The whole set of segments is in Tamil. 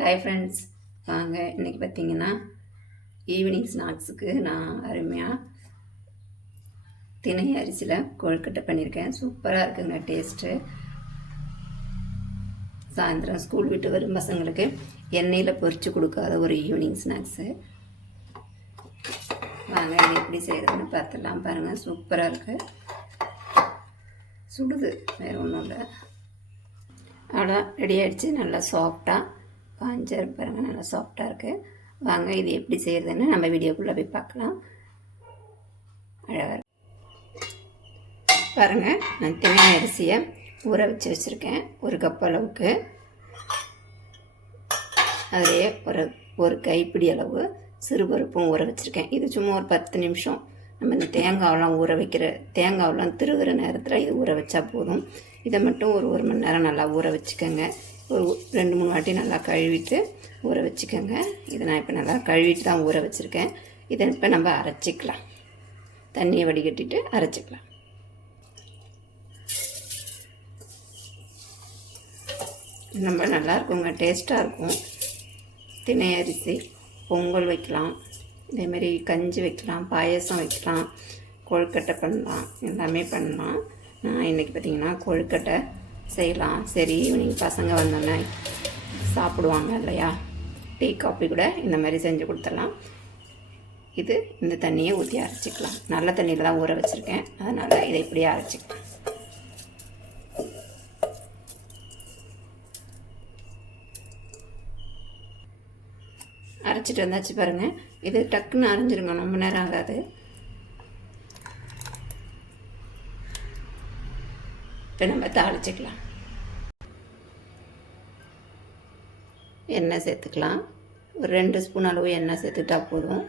ஹாய் ஃப்ரெண்ட்ஸ், வாங்க இன்றைக்கி பார்த்தீங்கன்னா ஈவினிங் ஸ்நாக்ஸுக்கு நான் அருமையாக திணை அரிசியில் கொழுக்கட்டை பண்ணியிருக்கேன். சூப்பராக இருக்குங்க டேஸ்ட்டு. சாயந்தரம் ஸ்கூல் விட்டு வரும் பசங்களுக்கு எண்ணெயில் பொரித்து கொடுக்காத ஒரு ஈவினிங் ஸ்நாக்ஸு. வாங்க இது எப்படி செய்கிறதுன்னு பார்த்துடலாம். பாருங்கள், சூப்பராக இருக்குது. சுடுது, வேறு ஒன்றும் இல்லை. அவ்வளோ ரெடி ஆகிடுச்சு. நல்லா சாஃப்டாக பாஞ்சர் பாருங்கள், நல்லா சாஃப்டாக இருக்குது. வாங்க இது எப்படி செய்கிறதுன்னு நம்ம வீடியோக்குள்ளே போய் பார்க்கலாம். அழகாக பாருங்கள், நான் திணை அரிசியை ஊற வச்சுருக்கேன். ஒரு கப் அளவுக்கு. அதிலே ஒரு கைப்பிடி அளவு சிறுபருப்பும் ஊற வச்சுருக்கேன். இது சும்மா ஒரு 10 நிமிஷம் நம்ம இந்த தேங்காவெலாம் திருவுற நேரத்தில் இது ஊற வச்சா போதும். இதை மட்டும் ஒரு மணி நேரம் நல்லா ஊற வச்சுக்கோங்க. ஒரு 2-3 வாட்டி நல்லா கழுவிட்டு ஊற வச்சுக்கோங்க. இதை நான் இப்போ நல்லா கழுவிட்டு தான் ஊற வச்சுருக்கேன். இதை இப்போ நம்ம அரைச்சிக்கலாம். தண்ணியை வடிகட்டிட்டு அரைச்சிக்கலாம். ரொம்ப நல்லா இருக்குங்க, டேஸ்ட்டாக இருக்கும். திணை அரிசி பொங்கல் வைக்கலாம், இதேமாரி கஞ்சி வைக்கலாம், பாயசம் வைக்கலாம், கொழுக்கட்டை பண்ணலாம், எல்லாமே பண்ணலாம். நான் இன்றைக்கி பார்த்திங்கன்னா கொழுக்கட்டை செய்யலாம். சரி, ஈவினிங் பசங்க வந்தோன்னே சாப்பிடுவாங்க இல்லையா, டீ காஃபி கூட இந்த மாதிரி செஞ்சு கொடுத்துடலாம். இந்த தண்ணியை ஊற்றி அரைச்சிக்கலாம். நல்ல தண்ணியில் தான் ஊற வச்சுருக்கேன், அதனால் இதை இப்படியே அரைச்சிக்கலாம். அரைச்சிட்டு வந்தாச்சு பாருங்கள். இது டக்குன்னு அரைஞ்சிருங்க, ரொம்ப நேரம் ஆகாது. இப்போ நம்ம தாளிச்சிக்கலாம். எண்ணெய் சேர்த்துக்கலாம். ஒரு 2 ஸ்பூன் அளவு எண்ணெய் சேர்த்துட்டா போதும்.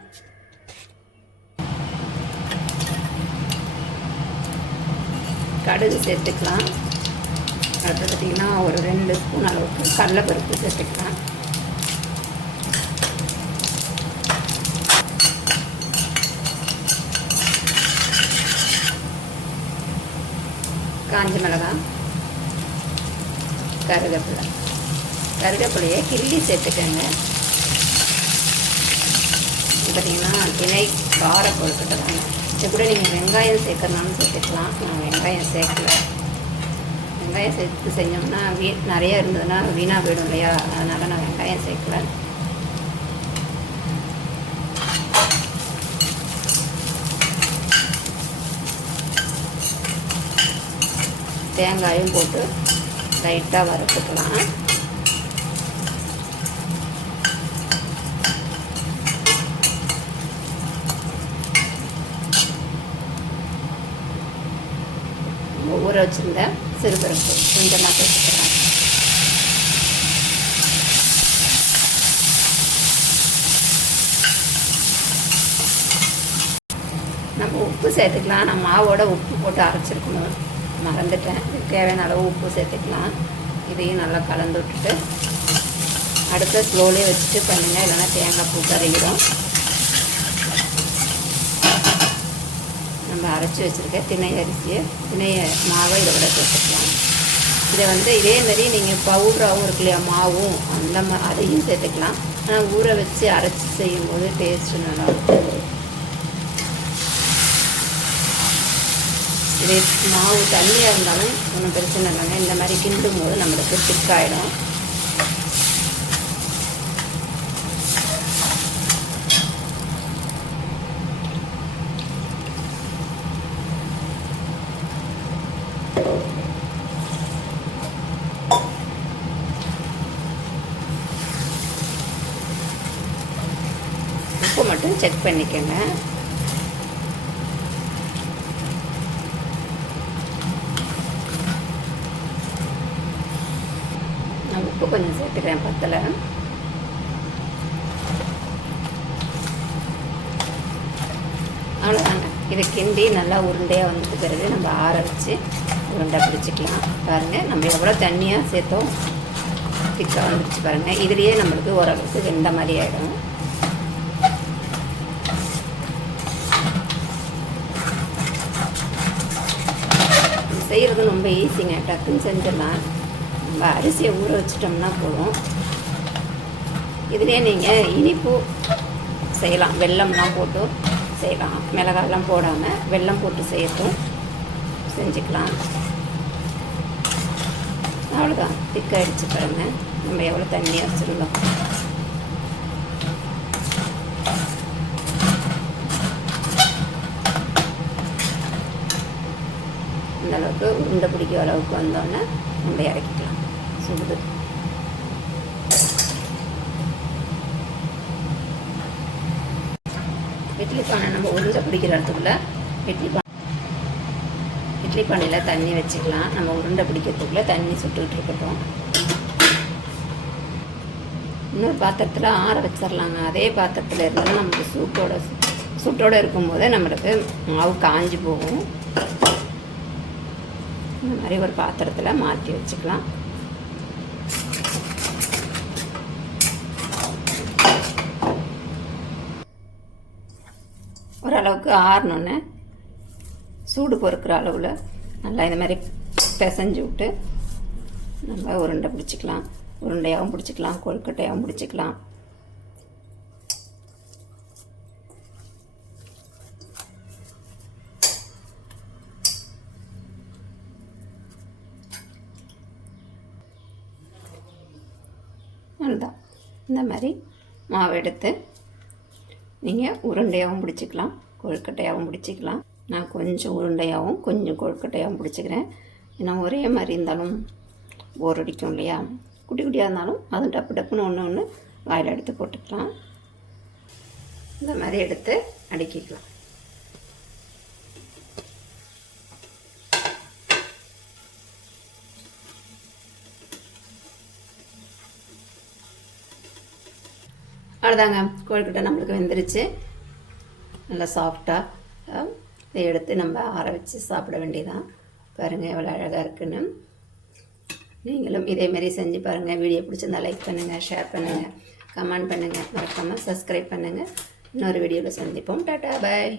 கடுகு சேர்த்துக்கலாம். அடுத்து பார்த்திங்கன்னா ஒரு 2 ஸ்பூன் அளவுக்கு கடலைப்பருப்பு சேர்த்துக்கலாம். காஞ்ச மிளகாய், கருவேப்பிலையை கிள்ளி சேர்த்துக்கோங்க. பார்த்திங்கன்னா திணை கார கொழுக்கட்டை தாங்க. இது கூட நீங்கள் வெங்காயம் சேர்க்கறனாலும் சேர்த்துக்கலாம். நான் வெங்காயம் சேர்க்கல. வெங்காயம் சேர்த்து செஞ்சோம்னா நிறையா இருந்ததுன்னா வீணாக போயிடும் இல்லையா, அதனால் நான் வெங்காயம் சேர்க்கல. தேங்காயும் போட்டு லைட்டாக வறுத்துக்கலாம். ஊற வச்சுருந்த சிறுபருப்பு கொஞ்சமாக சேர்த்துக்கலாம். நம்ம உப்பு சேர்த்துக்கலாம். நான் மாவோட உப்பு போட்டு அரைச்சிருக்கணும், மறந்துட்டேன். தேவையான அளவு உப்பு சேர்த்துக்கலாம். இதையும் நல்லா கலந்து விட்டுட்டு அடுத்த ஸ்லோலே வச்சுட்டு பண்ணிங்க, இல்லைன்னா தேங்காய் பூ கரையிடும். நம்ம அரைச்சி வச்சுருக்க திணை மாவை இதை விட சேர்த்துக்கலாம். இதை இதே மாதிரி நீங்கள் பவுடராகவும் இருக்கு இல்லையா, மாவும் அதையும் சேர்த்துக்கலாம். ஆனால் ஊற வச்சு அரைச்சி செய்யும்போது டேஸ்ட்டு நல்லாயிருக்கும். இதே மாவு தண்ணியாக இருந்தாலும் ஒன்றும் பிரச்சனை இல்லைங்க. இந்த மாதிரி கிண்டும் போது நம்மளுக்கு திக்காயிடும். உப்பு மட்டும் செக் பண்ணிக்கோங்க. உப்பு கொஞ்சம் சேர்த்துக்கிறேன், பத்தலை. அவ்வளோதாங்க. இதை கிண்டி நல்லா உருண்டையாக வந்துட்டு பிறகு நம்ம ஆற வச்சு உருண்டை பிடிச்சிக்கலாம். பாருங்கள், நம்ம எவ்வளோ தண்ணியாக சேர்த்தோம், திக்காக வந்துடுச்சு பாருங்கள். இதுலேயே நம்மளுக்கு ஓரளவுக்கு வெந்த மாதிரி ஆகிடும். செய்கிறது ரொம்ப ஈஸிங்க, டக்குன்னு செஞ்சிடலாம். நம்ம அரிசியை ஊற வச்சிட்டோம்னா போதும். இதிலே நீங்கள் இனிப்பு செய்யலாம், வெல்லம்லாம் போட்டு செய்யலாம். மிளகாயெல்லாம் போடாமல் வெல்லம் போட்டு செய்யட்டும் செஞ்சுக்கலாம். அவ்வளோதான், திக்காகிடுச்சு பாருங்கள். நம்ம எவ்வளோ தண்ணி வச்சுருந்தோம். இந்த அளவுக்கு உருண்டை பிடிக்கிற அளவுக்கு வந்தோடனே நம்ம இறக்கிக்கலாம். சுடுது. இட்லி பானை நம்ம உருண்டை பிடிக்கிற இடத்துக்குள்ள இட்லி பானையில் தண்ணி வச்சுக்கலாம். நம்ம உருண்டை பிடிக்கிறதுக்குள்ளே தண்ணி சுட்டுக்கிட்டு இருக்கட்டும். இன்னொரு பாத்திரத்தில் ஆற வச்சிடலாங்க. அதே பாத்திரத்தில் இருந்தாலும் நமக்கு சூட்டோடு இருக்கும்போதே நம்மளுக்கு மாவு காஞ்சி போகும். இந்த மாதிரி ஒரு பாத்திரத்தில் மாற்றி வச்சுக்கலாம். ஓரளவுக்கு ஆறணுன்னு சூடு பொறுக்கிற அளவில் நல்லா இந்த மாதிரி பிசைஞ்சு விட்டு நம்ம உருண்டை பிடிச்சிக்கலாம். உருண்டையாகவும் பிடிச்சிக்கலாம், கொழுக்கட்டையாகவும் பிடிச்சிக்கலாம். அதுதான் இந்த மாதிரி மாவு எடுத்து நீங்கள் உருண்டையாகவும் பிடிச்சிக்கலாம், கொழுக்கட்டையாகவும் பிடிச்சிக்கலாம். நான் கொஞ்சம் உருண்டையாகவும் கொஞ்சம் கொழுக்கட்டையாகவும் பிடிச்சிக்கிறேன். ஏன்னா ஒரே மாதிரி இருந்தாலும் போர் அடிக்கும் இல்லையா. குட்டி குட்டியாக இருந்தாலும் அதுவும் டப்பு டப்புன்னு ஒன்று வாயில் எடுத்து போட்டுக்கலாம். இந்த மாதிரி எடுத்து அடுக்கிக்கலாம். அவ்வளோதாங்க, கொழுக்கட்டை நம்மளுக்கு வெந்துருச்சு. நல்லா சாஃப்டாக இதை எடுத்து நம்ம ஆற வச்சு சாப்பிட வேண்டியதான். பாருங்கள் எவ்வளோ அழகாக இருக்குன்னு. நீங்களும் இதேமாரி செஞ்சு பாருங்கள். வீடியோ பிடிச்சிருந்தா லைக் பண்ணுங்கள், ஷேர் பண்ணுங்கள், கமெண்ட் பண்ணுங்கள், மறக்காமல் சப்ஸ்கிரைப் பண்ணுங்கள். இன்னொரு வீடியோவில் சந்திப்போம். டாட்டா, பாய்.